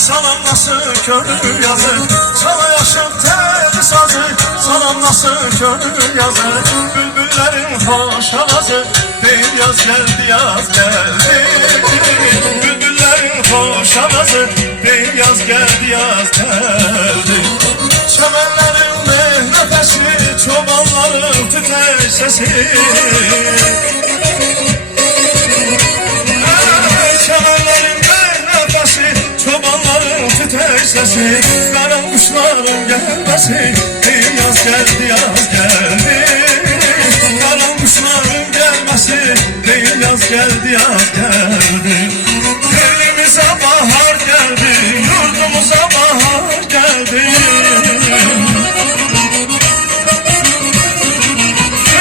Salam nasıl körü yazı, sana yaşım teli sazı. Salam nasıl körü yazı, bülbüllerin hoş havası. Değil yaz geldi yaz geldi, bülbüllerin hoş havası. Değil yaz geldi yaz geldi. Çemenlerin nefesi, çobanların tüter sesi. Çemenlerin nefesi, çobanların tüter sesi. Kara kuşların gelmesi, değil yaz geldi yaz geldi. Kara kuşların gelmesi, değil yaz geldi yaz geldi. Elimize bahar geldi, yurdumuza bahar geldi.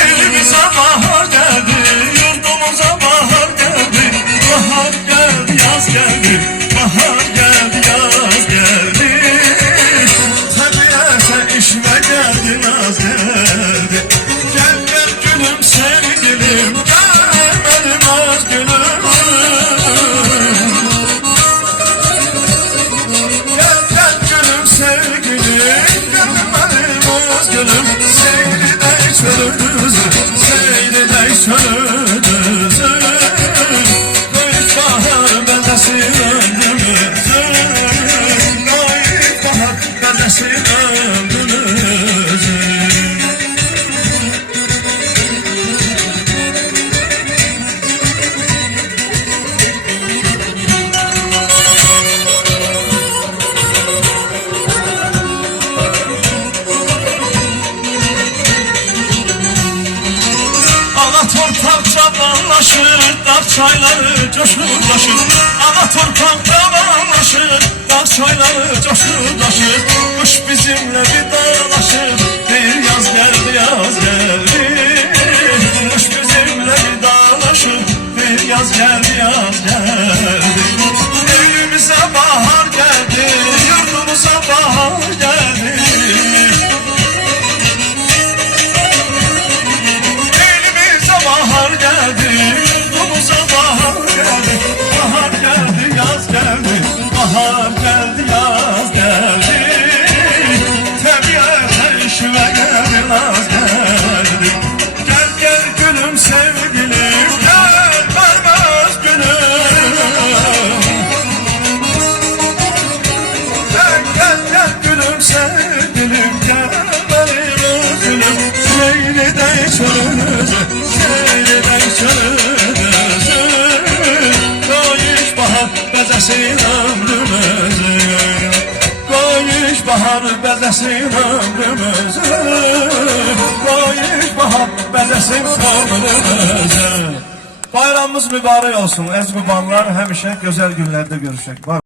Elimize bahar geldi, yurdumuza bahar geldi. Bahar geldi, yaz geldi, bahar geldi, yaz geldi. Tabiate işime geldi, naz geldi. Gel gel gülüm sevgilim, gel benim az gülüm. Gel gel gülüm sevgilim, gel benim az gülüm. Seyride çölümüzü, seyride çölümüzü. Koyuş bahar bendesin ömrümüzü. Koyuş bahar bendesin ömrümüzü. Ana torpak çabanlaşır, dar çayları coşurlaşır. Ana torpak çabanlaşır, dar çayları coşurlaşır. Kuş bizimle vidalaşır, değil yaz geldi yaz geldi. Kuş bizimle vidalaşır, değil yaz geldi yaz geldi. Evimize bahar geldi, yurdumuza bahar geldi. Bahar geldi, yurdumuza bahar geldi. Bahar geldi, yaz geldi. Bahar geldi, yaz geldi. Tabiate işime geldi, naz geldi. Gel gel gülüm sevgilim, gel vermez gülüm. Gel gel gel gülüm sevgilim, gel vermez gülüm. Seyride çölümüzü, seyride çölümüzü. Koyuş bahar bezesin ömrümüzü. Koyuş bahar bezesin ömrümüzü. Koyuş bahar bezesin ömrümüzü. Bayramımız mübarek olsun. Əziz qurbanlar, həmişə gözəl günlərdə görüşək.